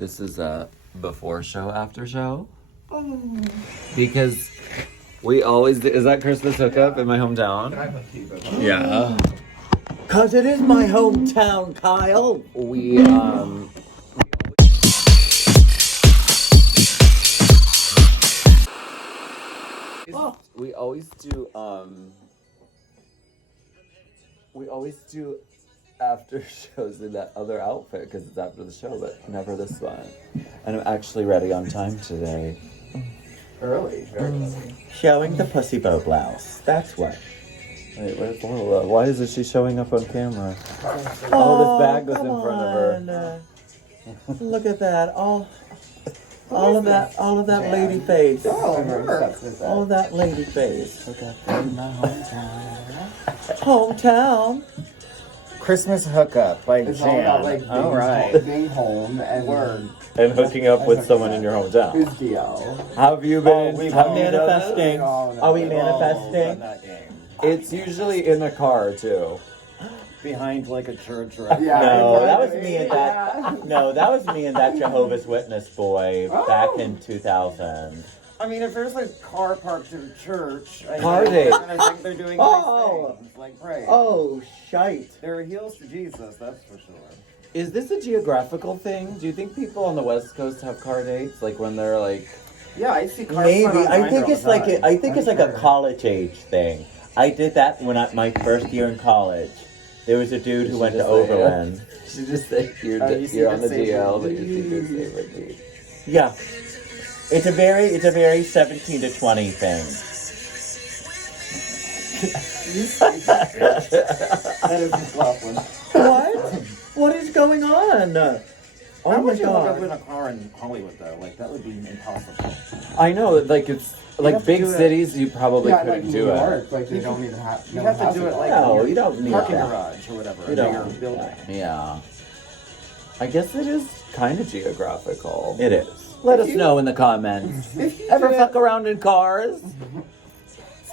This is a before show, after show. Because we always do. Is that Christmas hookup in my hometown? Yeah. Cause it is my hometown, Kyle. We always do after shows in that other outfit because it's after the show, but never this one. And I'm actually ready on time today. Early, very early. Showing the pussy bow blouse. That's what. Wait, where's Lola? Why isn't she showing up on camera? Oh, this bag was in front of her. Look at that. All of that lady face. All of that lady face. In my Hometown. Christmas hookup by It's Jan. all about like All right. being home and And hooking up with someone in your hometown. who's DL. Have you been? we've have all you done this? Manifesting. Are we manifesting? That game. It's usually in a car too. Behind like a church or a Yeah. No, that was me and that. No, that was me and that Jehovah's Witness boy back in 2000. I mean, if there's a car parked at a church, Car date. I think they're doing Oh. nice things. Like, pray. Oh, shite. There are heels to Jesus, that's for sure. Is this a geographical thing? Do you think people on the West Coast have car dates? Like when they're like, Yeah, I see cars. Maybe. front on I Grindr think all it's the like time. I think it's like a college age thing. I did that when my first year in college. There was a dude who went to just say it? Oberlin. she just say you're, Oh, you see you're on the the same DL, but thing. you see the same with me. Yeah. It's a very 17 to 20 thing. That is McLaughlin. What? What is going on? How Oh my would you look up in god. a car in Hollywood though? Like that would be impossible. I know, like it's like have to big do it- cities. You probably Yeah, like couldn't New do it. York, like they don't even have. You have to do it like No, in your you don't need parking that. garage or whatever. You in don't. your building. Yeah. I guess it is kind of geographical. It is. Let us know in the comments. Ever fuck around in cars?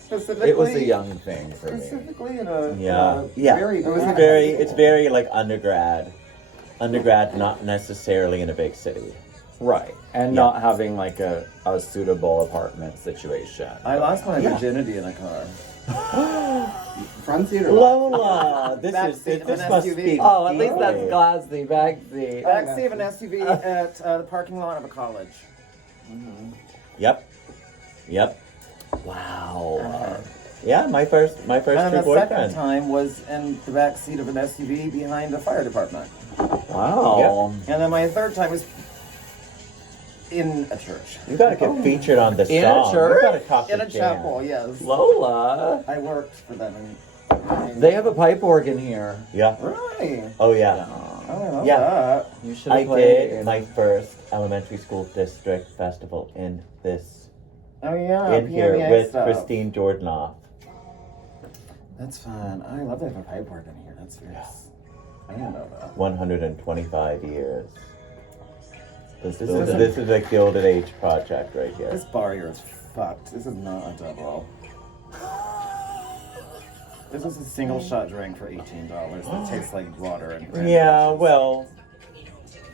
Specifically, It was a young thing for me. Specifically in a Yeah. Yeah. very It's very like undergrad. Undergrad, not necessarily in a big city. Right. And not having like a suitable apartment situation. I lost my Yeah. virginity in a car. Front seat or Lola, this Backseat of this an must SUV. be. Oh, at least that's deeply- classy. Backseat. Backseat of an SUV at the parking lot of a college. Yep. Wow. Yeah, my first And true the second boyfriend. time was in the backseat of an SUV behind the fire department. Wow. And then my third time was in a church. You gotta get featured on this In a song. church? You gotta talk In to a Jan. chapel, yes. Lola. I worked for them. They have a pipe organ here. Yeah. Really? Oh yeah. Oh, I love Yeah. that. You should I have played did in my first elementary school district festival in this Oh yeah. in here PMEA with stuff. Christine Jordanoff. That's fun. I love that they have a pipe organ here. That's fierce. I didn't know that. 125 years. This This is like the Gilded Age project right here. This bar here is fucked. This is not a double. This is a single shot drink for $18 that tastes like water and cranberry Yeah, juice. well.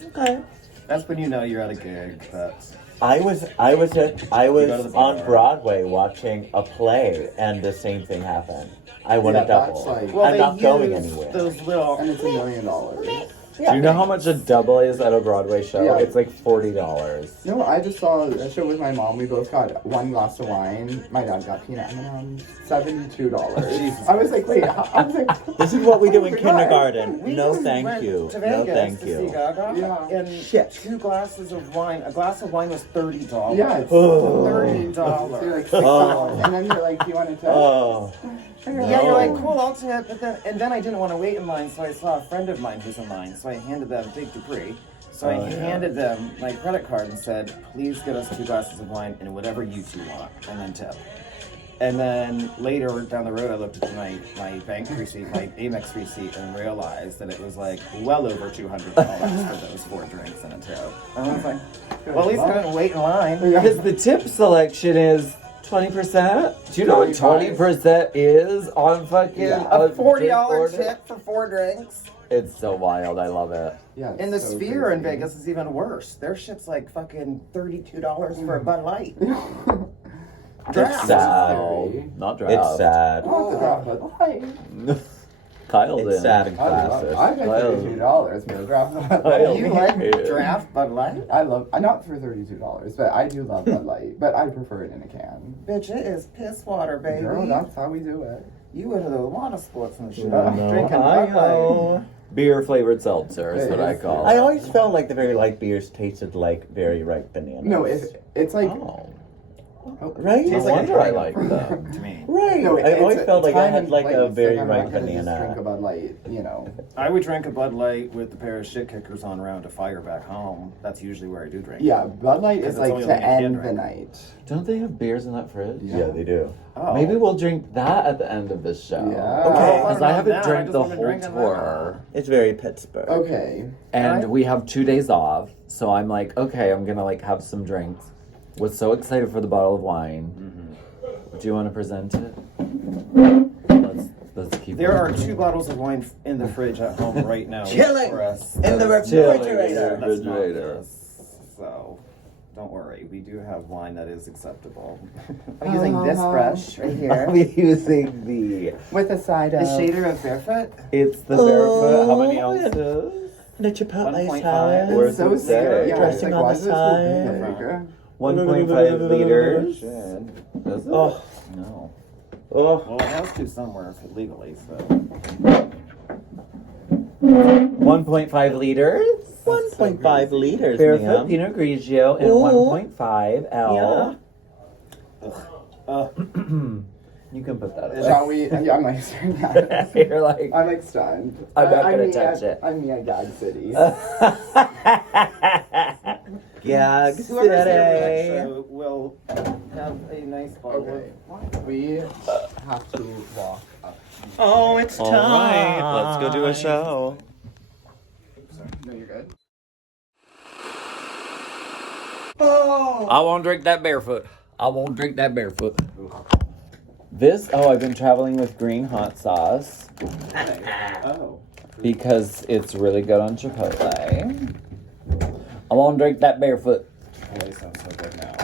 Okay. That's when you know you're at a gig. That I was to the bar. on Broadway watching a play, and the same thing happened. I won Yeah, a double. that's like- well, I'm they not going use anywhere. those little. And it's $1 million. Do you know how much a double is at a Broadway show? Yeah. It's like $40. No, I just saw a show with my mom. We both got one glass of wine. My dad got peanut M&M's. $72. Jesus. I was like, wait. I was like, This is what we do in Oh my God. kindergarten. We No, just thank went you. To No, Vegas thank to you. See Gaga, Yeah. and Shit. 2 glasses of wine. A glass of wine was $30. yeah, it's Oh. $30. So you're like, $6. Oh. And then you're like, do you want to tip? Oh, Yeah, you're like, No. cool, I'll tip. But then I didn't want to wait in line, so I saw a friend of mine who's in line. So I handed them Big Dupree. So I handed them my credit card and said, please get us 2 glasses of wine and whatever you two want, and then tip. And then later down the road, I looked at my bank receipt, my Amex receipt, and realized that it was like well over $200 for those 4 drinks and a tip. And I was like, well, at least I didn't wait in line. Because the tip selection is 20%. Do you know what 20% is on fucking A $40 drink order? tip for 4 drinks. It's so wild. I love it. Yeah. And the so Sphere in crazy. Vegas is even worse. Their shit's like fucking $32 for a Bud Light. It's Draft. sad. scary. Not draft. It's sad. I want the draft Bud Light. Kyle's It's in. sad and I classic. paid $32 for a draft Bud Kyle. Light. You like Yeah. draft Bud Light? I love, not for $32, but I do love Bud Light, but I prefer it in a can. Bitch, it is piss water, baby. Girl, that's how we do it. You into the water sports and shit. No, Drinking Bud Light. Hi-ho. Beer flavored seltzer is what I It is. call I it. always felt like the very light beers tasted like very ripe bananas. No, it's like, Oh. right? No Tastes like wonder a I like hangover them. To me. Right. no, I always felt like I time had and like a place. very I'm ripe not gonna just drink a banana. Bud Light, you know. I would drink a Bud Light with the pair of shit kickers on around to fire back home. That's usually where I do drink. Yeah, Bud Light Because is it's like only to like a kid end the drink. night. Don't they have beers in that fridge? Yeah, they do. Oh. Maybe we'll drink that at the end of this show. Yeah. Okay. Because I haven't Now, I drank just the haven't whole drinking tour. It's very Pittsburgh. Okay. And Alright. we have 2 days off. So I'm like, okay, I'm gonna like have some drinks. Was so excited for the bottle of wine. Do you want to present it? Let's keep There it. are 2 bottles of wine in the fridge at home right now. Chilling For us. in the That is refrigerator. not- that's not Refrigerator. this. So, don't worry. We do have wine that is acceptable. I'm using this brush right here. I'll be using the. With a side The of... shader of Barefoot. It's the barefoot. How many Oh, yeah. ounces? The chipotle 1.5. salad. Where's so it scary. say? Yeah, Dressing it's on why the is it so side. big? 1.5 liters. Shit. Does it? Oh. No. Oh. Well, it has to somewhere legally, so. 1.5 liters. 1.5 liters, Barefoot ma'am. Pinot Grigio and Ooh. 1.5 L. You can put that in. Shall we? Yeah, I'm like, yeah. You're like, I'm like stunned. I'm not gonna me touch at, it. I'm me at Gag City. Gag Whoever's here for that City. show will have a nice bottle Okay. of We have to walk up. Oh, it's all time. right, let's go do a show. No, you're good. I won't drink that barefoot. I won't drink that barefoot. This, I've been traveling with green hot sauce Oh. because it's really good on Chipotle. I won't drink that barefoot. Boy, sounds so good now.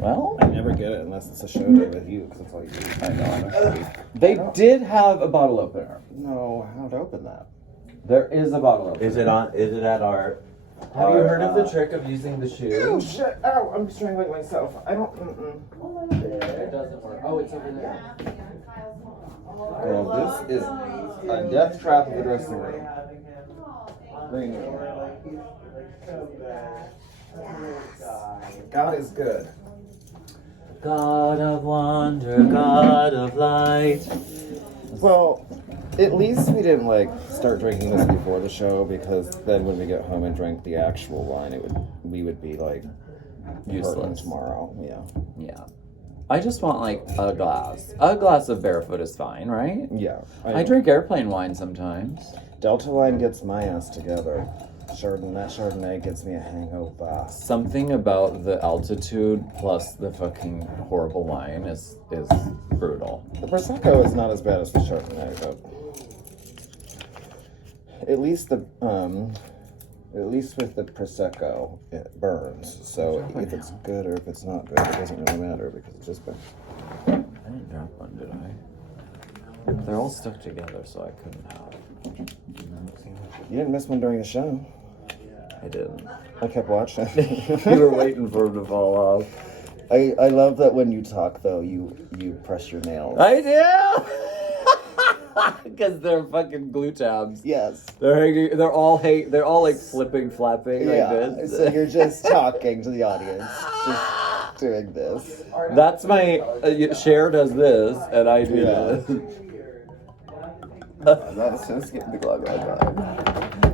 Well, I never get it unless it's a show day with you, because that's all you do. I know. they did have a bottle opener. No, how to open that? There is a bottle opener. Is it on? Is it at our? Have you heard of the trick of using the Oh shoe? shit! Ow! I'm strangling myself. I don't. It doesn't work. Oh, it's over there. Girl, this is a death trap of the dressing room. Bring it over. God is good. God of wonder, God of light. Well, at least we didn't like start drinking this before the show, because then when we get home and drank the actual wine, we would be like Useless. hurting tomorrow. Yeah. Yeah. I just want like a glass. A glass of barefoot is fine, right? Yeah. I drink airplane wine sometimes. Delta wine gets my ass together. Chardonnay gets me a hangover. Something about the altitude plus the fucking horrible wine is brutal. The Prosecco is not as bad as the Chardonnay, but at least with the Prosecco, it burns. So if it's good or if it's not good, it doesn't really matter because it just burns. I didn't drop one, did I? They're all stuck together, so I couldn't have. You didn't miss one during the show. I didn't. I kept watching. You were waiting for them to fall off. I love that when you talk though, you press your nails. I do. Because they're fucking glue tabs. Yes. They're all like flipping, flapping like this. So you're just talking to the audience, just doing this. That's my Cher does this, and I do this. That's just getting the glug glug glug.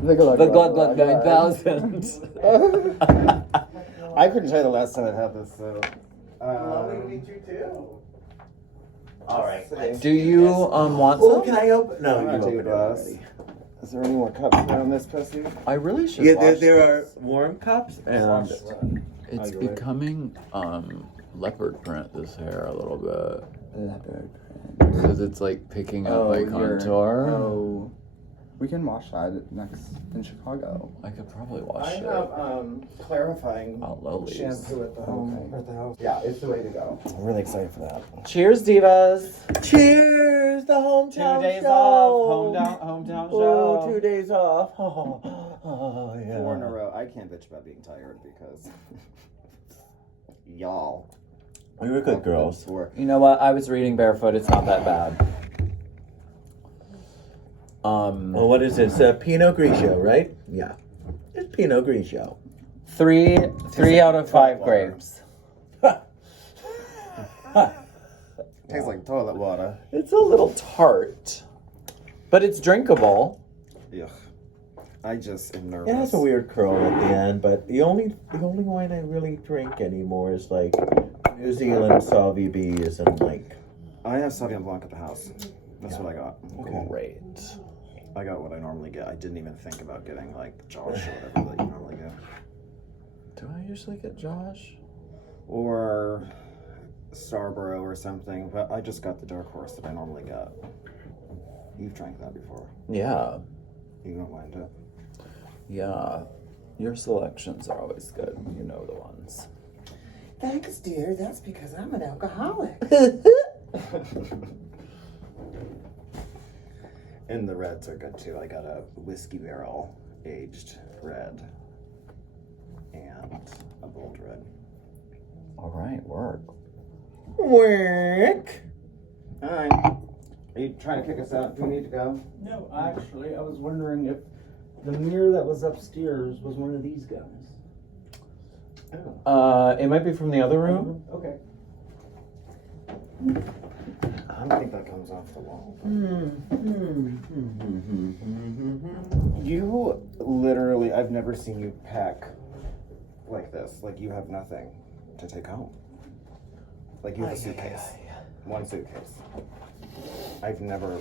The Glug Glug 9000. I couldn't tell you the last time it happened, so. meet you too. All right. Do you want Oh, some? can I open? No, I'm you gonna take a opened it glass. already. Is there any more cups around this pussy? I really should. Yeah, wash there are this. warm cups and Wash it. It's you're right. becoming leopard print. This hair a little bit because it's like picking up my contour. Oh. We can watch that next in Chicago. I could probably watch I it. have clarifying Oh, Loli's. shampoo at the home. At the house. Yeah, it's the way to go. I'm really excited for that. Cheers, divas. Cheers, the hometown 2 days show. off. Hometown show. Oh, 2 days off. Oh, yeah. 4 in a row. I can't bitch about being tired because y'all. We were good girls. Four. You know what? I was reading barefoot. It's not that bad. Well, what is this? Pinot Grigio, right? Yeah. It's Pinot Grigio. Three out of 5 grapes. Tastes like toilet water. It's a little tart, but it's drinkable. Ugh. I just am nervous. It has a weird curl at the end, but the only wine I really drink anymore is like New Zealand Sauvy Bees and like. I have Sauvignon Blanc at the house. That's what I got. Great. I got what I normally get. I didn't even think about getting like Josh or whatever that you normally get. Do I usually get Josh? Or Starborough or something, but I just got the Dark Horse that I normally get. You've drank that before. Yeah. You don't mind it. Yeah. Your selections are always good. You know the ones. Thanks, dear. That's because I'm an alcoholic. And the reds are good too. I got a whiskey barrel aged red and a bold red. All right, work. Work. All right. Are you trying to kick us out? Do we need to go? No, actually, I was wondering if the mirror that was upstairs was one of these guys. It might be from the other room. Okay. I don't think that comes off the wall. You literally, I've never seen you pack like this. Like you have nothing to take home. Like you have a suitcase. One suitcase. I've never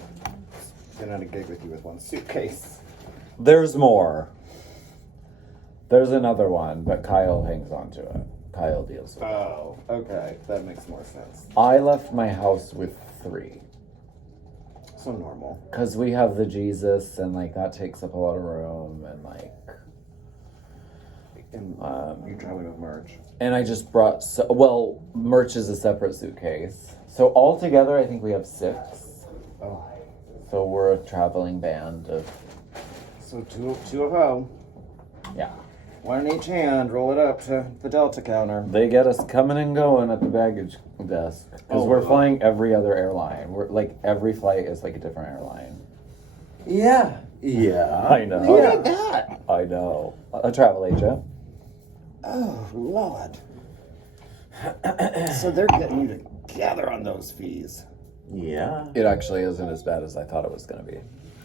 been at a gig with you with one suitcase. There's more. There's another one, but Kyle hangs on to it. Kyle deals with it. Oh, okay. That makes more sense. I left my house with 3. So normal. Because we have the Jesus, and like that takes up a lot of room, and like. And you're traveling with merch. And I just brought, merch is a separate suitcase. So altogether, I think we have 6. Oh. So we're a traveling band of, So two of home. yeah. One in each hand. Roll it up to the Delta counter. They get us coming and going at the baggage desk. Because we're flying every other airline. We're like, every flight is like a different airline. Yeah. Yeah. I know. Look at that. I know. A travel agent. Oh, Lord. So they're getting you together on those fees. Yeah. It actually isn't as bad as I thought it was going to be.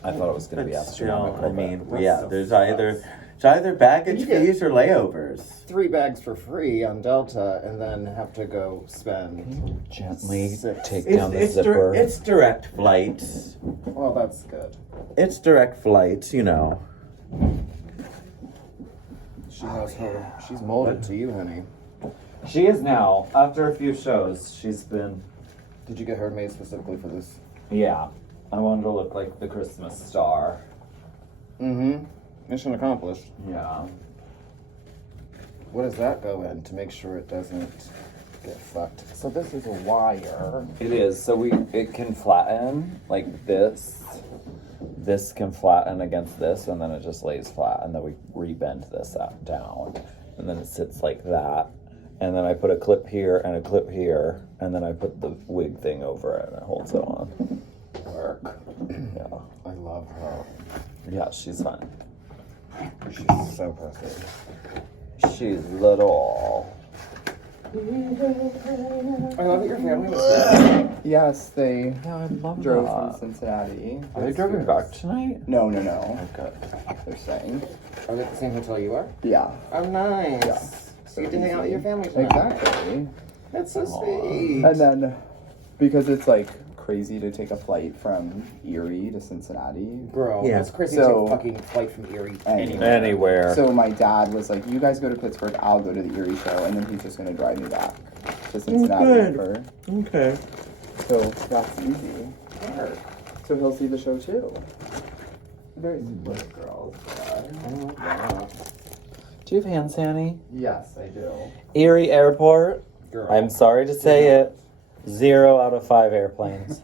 I thought it was going to be But still, astronomical. I mean, but yeah, still there's sucks. it's either baggage You get- fees or layovers. 3 bags for free on Delta, and then have to go spend. Gently 6. take down the It's zipper. it's direct flights. Well, that's good. It's direct flights, you know. She has her. She's molded to you, honey. She is now. After a few shows, she's been. Did you get her made specifically for this? Yeah. I wanted to look like the Christmas star. Mm-hmm. Mission accomplished. Yeah. What does that go in to make sure it doesn't get fucked? So this is a wire. It is. So it can flatten like this. This can flatten against this, and then it just lays flat, and then we rebend this out down, and then it sits like that. And then I put a clip here and a clip here, and then I put the wig thing over it, and it holds it on. Work. Yeah. I love her. Yeah, she's fun. She's so perfect. She's little. I love that your family was there. Yes, they Yeah, I love drove that. from Cincinnati. Are they driving back tonight? No. Okay. They're staying. Are they at the same hotel you are? Yeah. Oh, nice. Yeah. So you get to hang out with your family tonight. Exactly. That's so Aw. sweet. And then, because it's like crazy to take a flight from Erie to Cincinnati. Girl, Yeah. it's crazy So- to take a fucking flight from Erie Anywhere. Anywhere. So my dad was like, "You guys go to Pittsburgh, I'll go to the Erie show," and then he's just gonna drive me back to Cincinnati. good. For, Okay. so that's easy. So he'll see the show too. Very split girls. Do you have hand sanitizer? Yes, I do. Erie Airport. Girl. I'm sorry to say it. 0 out of 5 airplanes.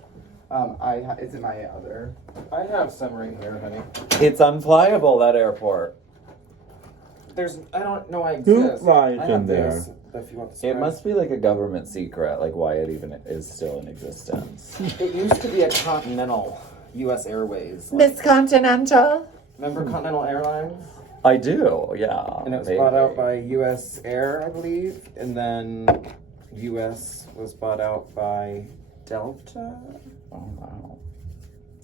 It's in my other. I have some right here, honey. It's unflyable, that airport. I don't know I Who exist. flies I have in there? this, if you want the It spread. must be like a government secret, like why it even is still in existence. It used to be a Continental U.S. Airways. Miss Continental? Remember Continental Airlines? I do, yeah. And it was vaguely. bought out by U.S. Air, I believe. And then U.S. was bought out by Delta. Oh, wow.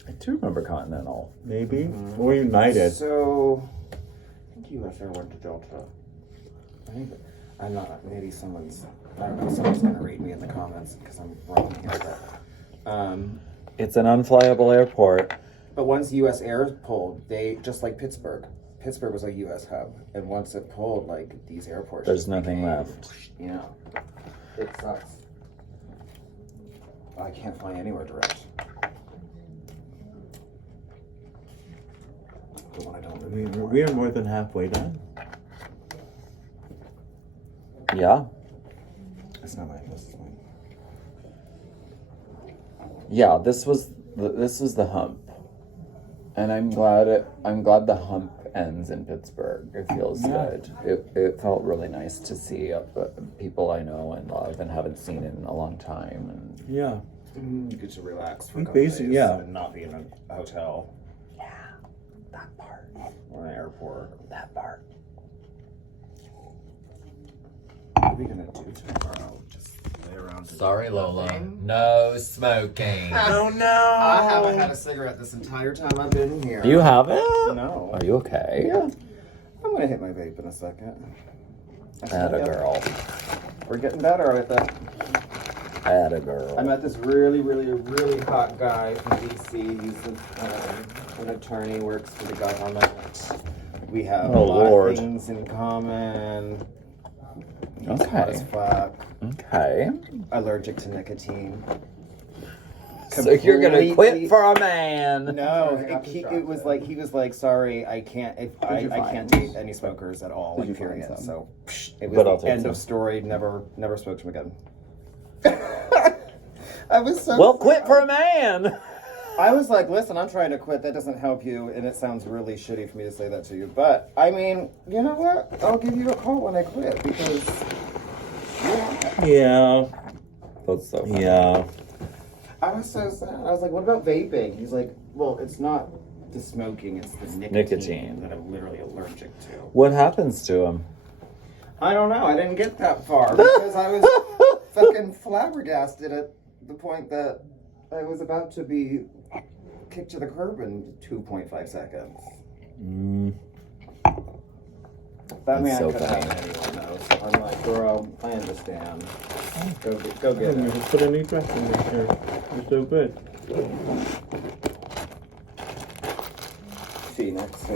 I do remember Continental. Maybe. Or United. So, I think U.S. Air went to Delta. I think, I'm not, maybe I don't know, someone's going to read me in the comments because I'm wrong here. But, It's an unflyable airport. but once U.S. Air pulled, they, just like Pittsburgh was a U.S. hub. And once it pulled, like, these airports. There's just nothing became, left. Yeah. It sucks. I can't fly anywhere direct. The one I don't really want. We are more than halfway done. Yeah. It's not mine, this is mine. Yeah, this was the hump. And I'm glad the hump ends in Pittsburgh. It feels good. It felt really nice to see people I know and love and haven't seen in a long time. And Yeah. You get to relax for a couple Basic- days yeah. and not be in a hotel yeah, that part. or an airport. That part. What are we gonna do tomorrow? Just lay around. and Sorry, do Lola. nothing? No smoking. Oh no! I haven't had a cigarette this entire time I've been here. You haven't? No. Are you okay? I'm gonna hit my vape in a second. Atta girl. We're getting better at that. Atta girl. I met this really, really, really hot guy from DC. He's an attorney, works for the government. We have a Oh, lot Lord. of things in common. He's Okay. hot as fuck. Okay. Allergic to nicotine. So you're gonna Completely- quit for a man? No, I got he distracted. was like, he was like, sorry, I can't. I you can't find? date any smokers at all. Did Like, you find period. some? So it was But I'll the take end some. of story. Never spoke to him again. I was so. Well, quit for a man. I was like, listen, I'm trying to quit. That doesn't help you, and it sounds really shitty for me to say that to you. But I mean, you know what? I'll give you a call when I quit because. Yeah. That's so. Yeah. I was so sad. I was like, what about vaping? He's like, well, it's not the smoking, it's the nicotine. That I'm literally allergic to. What happens to him? I don't know. I didn't get that far because I was fucking flabbergasted at the point that I was about to be kicked to the curb in 2.5 seconds. That man so could have funny. anyone though. So I'm like, girl, I understand. Go get You it. just put a new dress in this year. You're so good. Phoenix.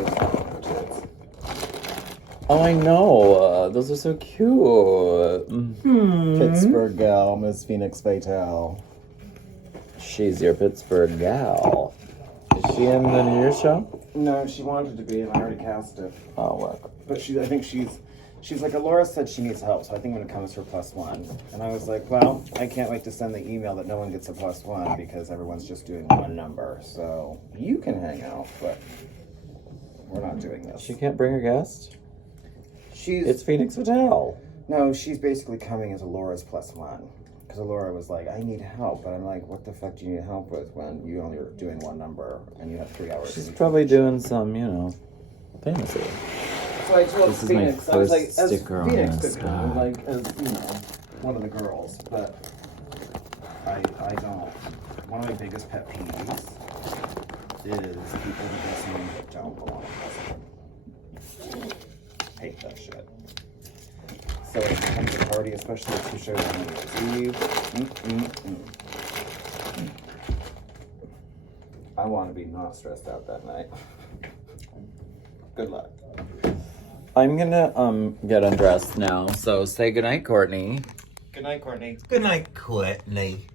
Oh, I know. Those are so cute. Pittsburgh gal, Miss Phoenix Fatal. She's your Pittsburgh gal. Is she in the New Year's show? No, she wanted to be, and I already cast it. Oh, look. But I think she's like, Laura said she needs help, so I think I'm gonna come as her +1. And I was like, well, I can't wait to send the email that no one gets a +1 because everyone's just doing one number. So you can hang out, but we're not doing this. She can't bring her guest? She's It's Phoenix Hotel. no, she's basically coming as a Laura's +1. Because Laura was like, I need help, but I'm like, what the fuck do you need help with when you only are doing one number and you have 3 hours? She's to do probably each? doing some, fantasy. So I told This is my Phoenix, I was like, first as sticker on Phoenix this could come, guy. like, as, one of the girls, but I don't. One of my biggest pet peeves is people who do something that don't belong to us. Hate that shit. So when it comes to a party, especially if she shows on New Year's Eve, I want to be not stressed out that night. Good luck. I'm gonna get undressed now, so say goodnight, Courtney. Good night, Courtney. Good night, Courtney.